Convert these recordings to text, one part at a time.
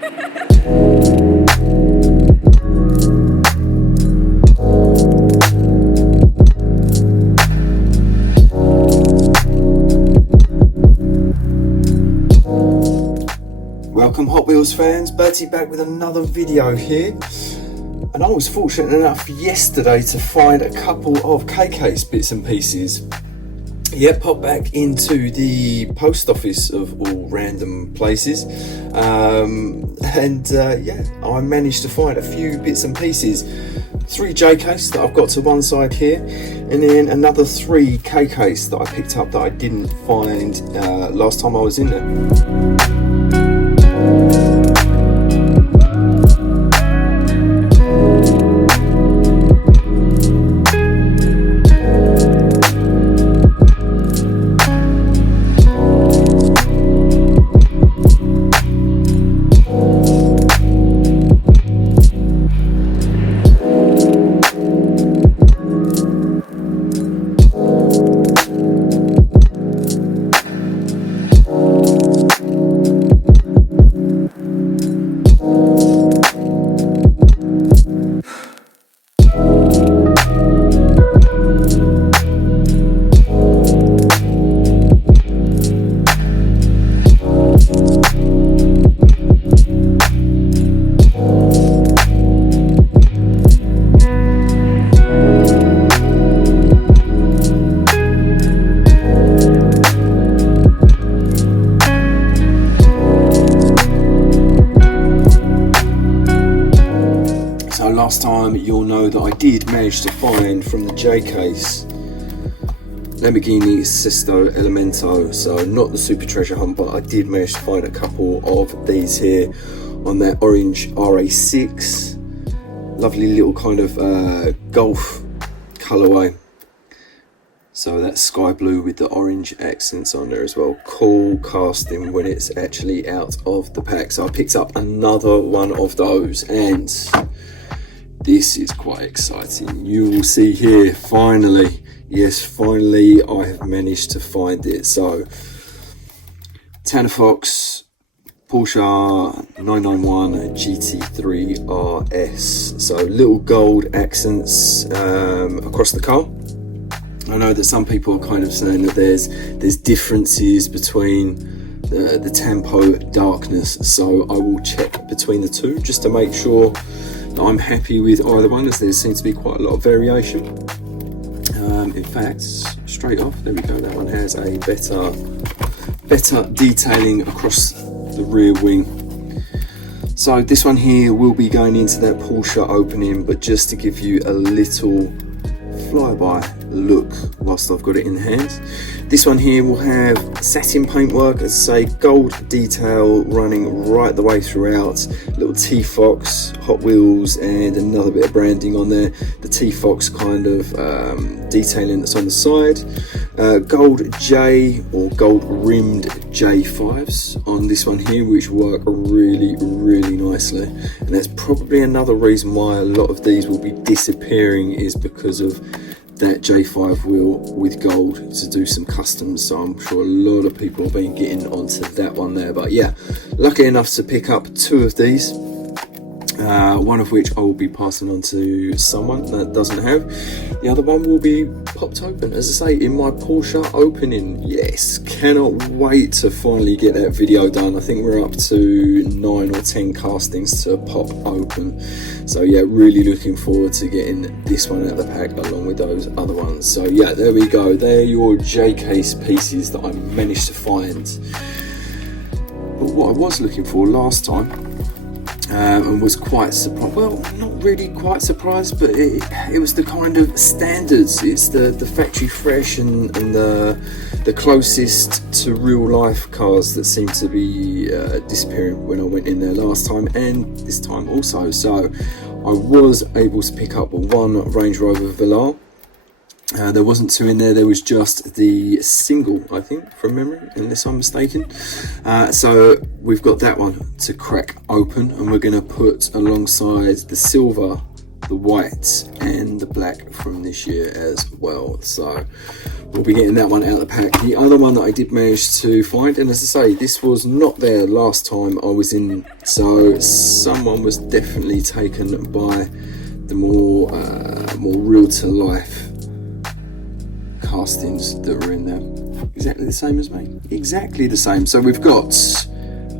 Welcome Hot Wheels fans, Bertie back with another video here. And I was fortunate enough yesterday to find a couple of KK's bits and pieces. Yeah, popped back into the post office of all random places. Yeah, I managed to find a few bits and pieces. 3 JK's that I've got to one side here, and then another 3 KK's that I picked up that I didn't find last time I was in there. Last time you'll know that I did manage to find from the JK's Lamborghini Sesto Elemento, so not the Super Treasure Hunt, but I did manage to find a couple of these here on that orange RA6, lovely little kind of Golf colourway. So that's sky blue with the orange accents on there as well. Cool casting when it's actually out of the pack. So I picked up another one of those, and this is quite exciting. You will see here, finally, yes, finally I have managed to find it. So Tana Fox Porsche 991 Gt3 Rs. So little gold accents across the car. I know that some people are kind of saying that there's differences between the tempo darkness, so I will check between the two just to make sure I'm happy with either one, as there seems to be quite a lot of variation. In fact, straight off, there we go, that one has a better detailing across the rear wing. So this one here will be going into that Porsche opening, but just to give you a little flyby look whilst I've got it in hand, this one here will have satin paintwork, as I say, gold detail running right the way throughout, little T-Fox, Hot Wheels, and another bit of branding on there, the T-Fox kind of detailing that's on the side, gold J or gold rimmed J5s on this one here, which work really nicely. And that's probably another reason why a lot of these will be disappearing, is because of that J5 wheel with gold to do some customs. So I'm sure a lot of people have been getting onto that one there. But yeah, lucky enough to pick up 2 of these, one of which I will be passing on to someone that doesn't have. The other one will be popped open, as I say, in my Porsche opening. Yes, cannot wait to finally get that video done. I think we're up to 9 or 10 castings to pop open. So yeah, really looking forward to getting this one out of the pack along with those other ones. So yeah, there we go. They're your JK's pieces that I managed to find. But what I was looking for last time, and was quite surprised, well, not really quite surprised, but it was the kind of standards. It's the factory fresh and the closest to real life cars that seem to be disappearing when I went in there last time and this time also. So I was able to pick up 1 Range Rover Velar. There wasn't 2 in there was just the single, I think, from memory, unless I'm mistaken. So we've got that one to crack open, and we're going to put alongside the silver the white and the black from this year as well. So we'll be getting that one out of the pack. The other one that I did manage to find, and as I say, this was not there last time I was in, so someone was definitely taken by the more real to life castings that were in there. Exactly the same as me, exactly the same. So we've got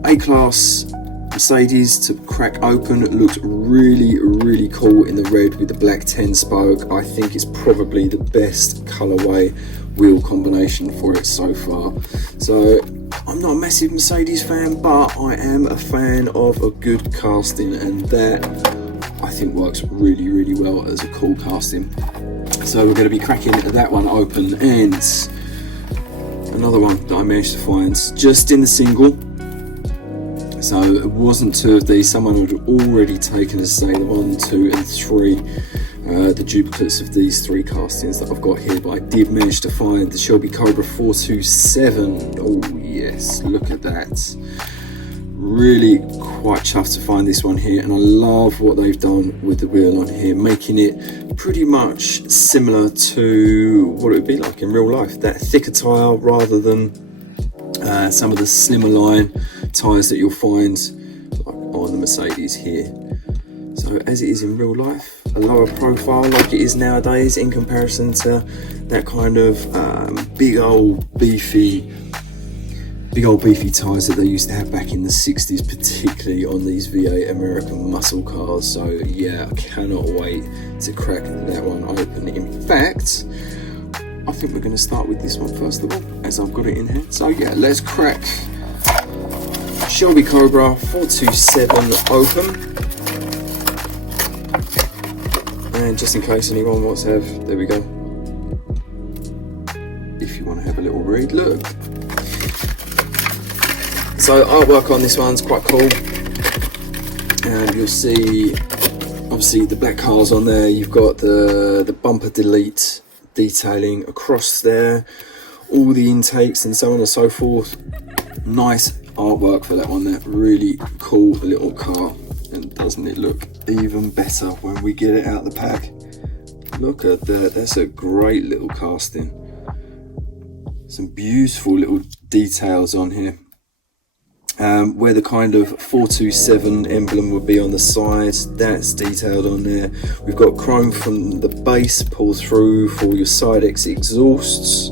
A-Class Mercedes to crack open. It looks really cool in the red with the black 10 spoke. I think it's probably the best colorway wheel combination for it so far. So I'm not a massive Mercedes fan, but I am a fan of a good casting, and that I think works really well as a cool casting. So we're going to be cracking that one open. And another one that I managed to find just in the single. So it wasn't two of these, someone had already taken, as I say, the 1, 2 and 3, the duplicates of these 3 castings that I've got here, but I did manage to find the Shelby Cobra 427. Oh yes, look at that. Really quite chuffed to find this one here, and I love what they've done with the wheel on here, making it pretty much similar to what it would be like in real life. That thicker tyre rather than some of the slimmer line tyres that you'll find like on the Mercedes here. So as it is in real life, a lower profile like it is nowadays in comparison to that kind of big old beefy tyres that they used to have back in the 60s, particularly on these V8 American muscle cars. So yeah, I cannot wait to crack that one open. In fact, I think we're going to start with this one first of all, as I've got it in here. So yeah, let's crack Shelby Cobra 427 open. And just in case anyone wants to have, there we go. If you want to have a little read, look. So artwork on this one's quite cool. And you'll see, obviously the black cars on there. You've got the bumper delete detailing across there, all the intakes and so on and so forth. Nice artwork for that one there. Really cool little car, and doesn't it look even better when we get it out the pack? Look at that, that's a great little casting. Some beautiful little details on here. Where the kind of 427 emblem would be on the side, that's detailed on there. We've got chrome from the base pull through for your side exit exhausts.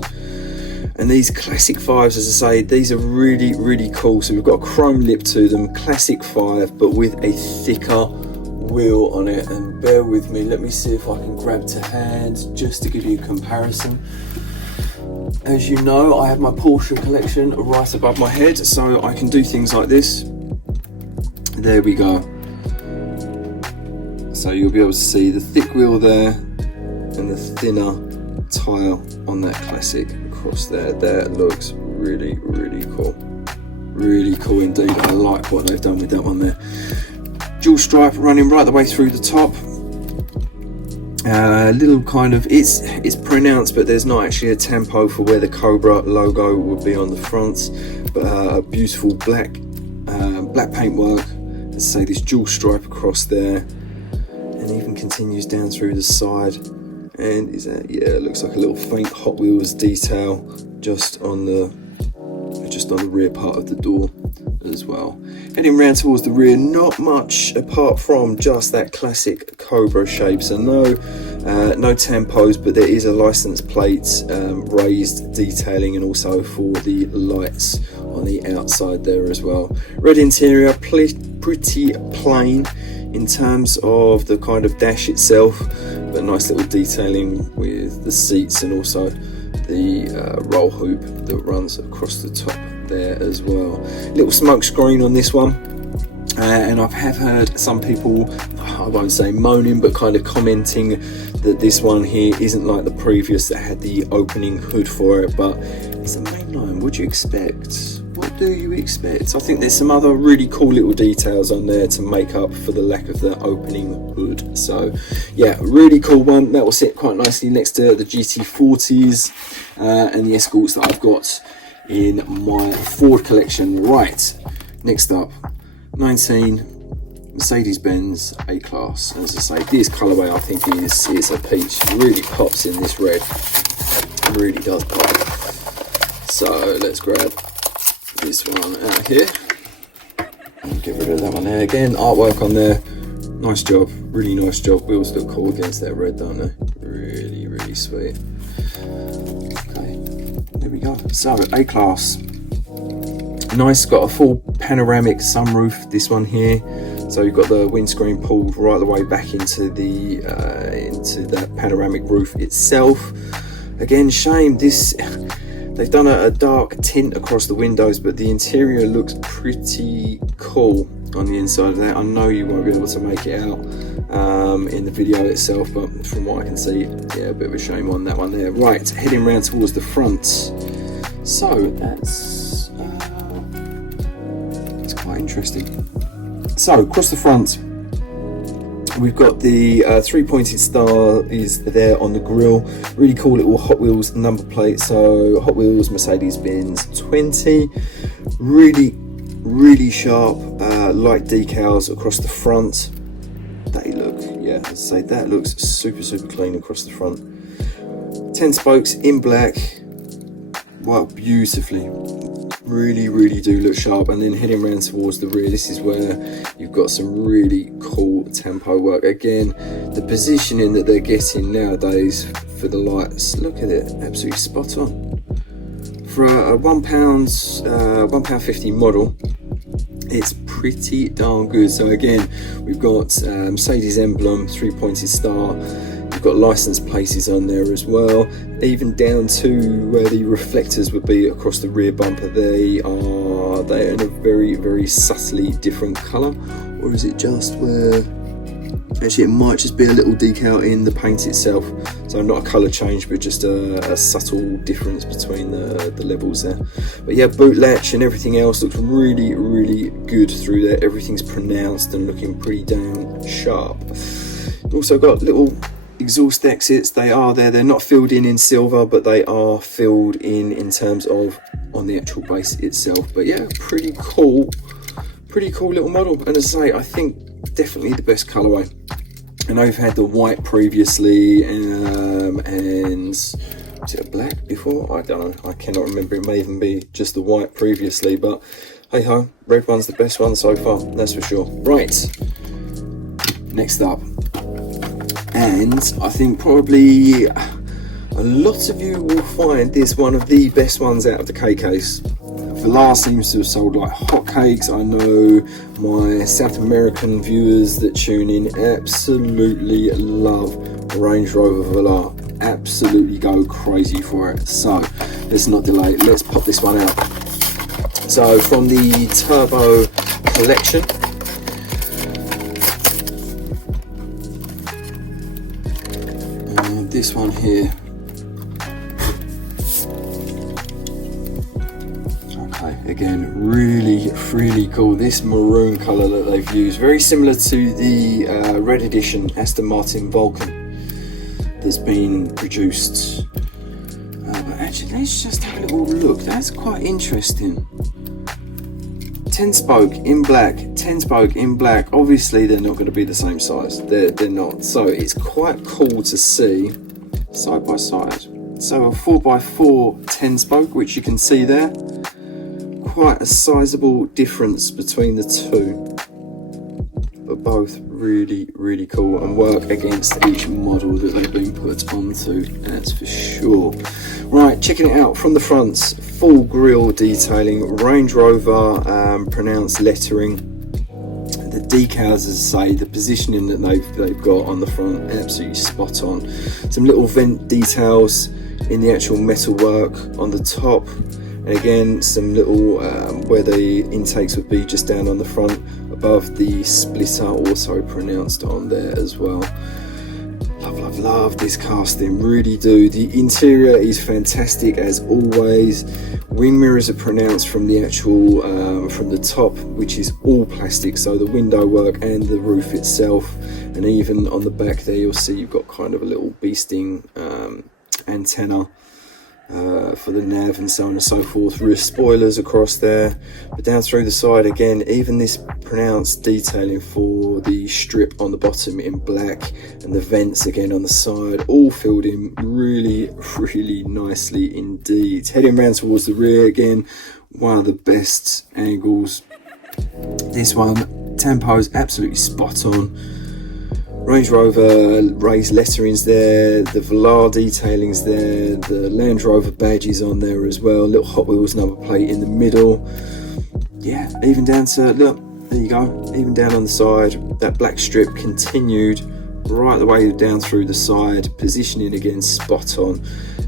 And these classic 5s, as I say, these are really cool. So we've got a chrome lip to them, classic 5, but with a thicker wheel on it. And bear with me, let me see if I can grab to hand just to give you a comparison. As you know, I have my Porsche collection right above my head, so I can do things like this. There we go. So you'll be able to see the thick wheel there and the thinner tyre on that classic across there. That looks really cool. Really cool indeed. I like what they've done with that one there. Dual stripe running right the way through the top. Little kind of, it's pronounced, but there's not actually a tempo for where the Cobra logo would be on the front. But a beautiful black paintwork. Let's say this dual stripe across there, and even continues down through the side. And it looks like a little faint Hot Wheels detail just on the rear part of the door as well. Heading round towards the rear, not much apart from just that classic Cobra shape. So no tempos, but there is a license plate raised detailing, and also for the lights on the outside there as well. Red interior, pretty plain in terms of the kind of dash itself, but nice little detailing with the seats and also the roll hoop that runs across the top there as well. Little smoke screen on this one, and I have heard some people, I won't say moaning, but kind of commenting that this one here isn't like the previous that had the opening hood for it, but it's a mainline. What do you expect? What do you expect? I think there's some other really cool little details on there to make up for the lack of the opening hood. So yeah, really cool one. That will sit quite nicely next to the GT40s and the Escorts that I've got in my Ford collection. Right, next up, 19 Mercedes-Benz A-Class. As I say, this colourway I think is a peach. It really pops in this red. It really does pop. So let's grab this one out here and get rid of that one there. Again, artwork on there. Nice job, really nice job. Wheels look cool against that red, don't they? Really, really sweet. Okay, there we go. So A-Class. Nice, got a full panoramic sunroof, this one here. So you've got the windscreen pulled right the way back into that panoramic roof itself. Again, shame this, they've done a dark tint across the windows, but the interior looks pretty cool on the inside of that. I know you won't be able to make it out in the video itself, but from what I can see, yeah, a bit of a shame on that one there. Right, heading round towards the front. So that's quite interesting. So across the front, we've got the three-pointed star is there on the grille. Really cool little Hot Wheels number plate. So Hot Wheels Mercedes-Benz 20. Really sharp light decals across the front. They look, yeah, I'd say that looks super clean across the front. 10 spokes in black. Wow, beautifully. Really do look sharp. And then heading around towards the rear, this is where you've got some really cool tempo work. Again, the positioning that they're getting nowadays for the lights, look at it, absolutely spot on. For a £1.50 model, it's pretty darn good. So again, we've got Mercedes emblem, three-pointed star. You've got license places on there as well, even down to where the reflectors would be across the rear bumper. They're in a very subtly different colour, or is it just where? Actually, it might just be a little decal in the paint itself. So not a colour change, but just a subtle difference between the levels there. But yeah, boot latch and everything else looks really good through there. Everything's pronounced and looking pretty damn sharp. You've also got little exhaust exits. They are there. They're not filled in silver, but they are filled in terms of on the actual base itself. But yeah, pretty cool little model. And as I say, I think definitely the best colorway. I know we've had the white previously, and was it a black before? I don't know, I cannot remember. It may even be just the white previously, but hey ho, red one's the best one so far, that's for sure. Right, next up, and I think probably a lot of you will find this one of the best ones out of the K case. Velar seems to have sold like hotcakes. I know my South American viewers that tune in absolutely love Range Rover Velar. Absolutely go crazy for it. So let's not delay. Let's pop this one out. So from the Turbo collection, this one here. Again, really cool. This maroon colour that they've used, very similar to the red edition Aston Martin Vulcan that's been produced. But actually, let's just have a little look. That's quite interesting. 10 spoke in black, 10 spoke in black. Obviously, they're not going to be the same size. They're not. So it's quite cool to see side by side. So a 4x4 10 spoke, which you can see there. Quite a sizable difference between the two, but both really cool and work against each model that they've been put onto, that's for sure. Right, checking it out from the front, full grille detailing, Range Rover pronounced lettering. The decals, as I say, the positioning that they've got on the front, absolutely spot on. Some little vent details in the actual metal work on the top. And again, some little where the intakes would be just down on the front above the splitter, also pronounced on there as well. Love this casting, really do. The interior is fantastic as always. Wing mirrors are pronounced from the actual from the top, which is all plastic, so the window work and the roof itself, and even on the back there you'll see you've got kind of a little beasting antenna for the nav and so on and so forth. Rear spoilers across there, but down through the side again, even this pronounced detailing for the strip on the bottom in black, and the vents again on the side, all filled in really nicely indeed. Heading round towards the rear again, one of the best angles. This one, tempo is absolutely spot on. Range Rover raised lettering's there, the Velar detailing's there, the Land Rover badges on there as well, little Hot Wheels number plate in the middle. Yeah, even down to, look, there you go, even down on the side, that black strip continued right the way down through the side, positioning again spot on,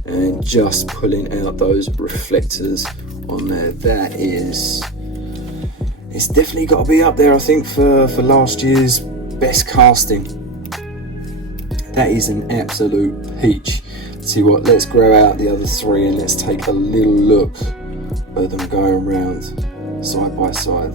and just pulling out those reflectors on there. That is, it's definitely got to be up there, I think, for last year's best casting. That is an absolute peach. See what, let's grow out the other three and let's take a little look at them going around side by side.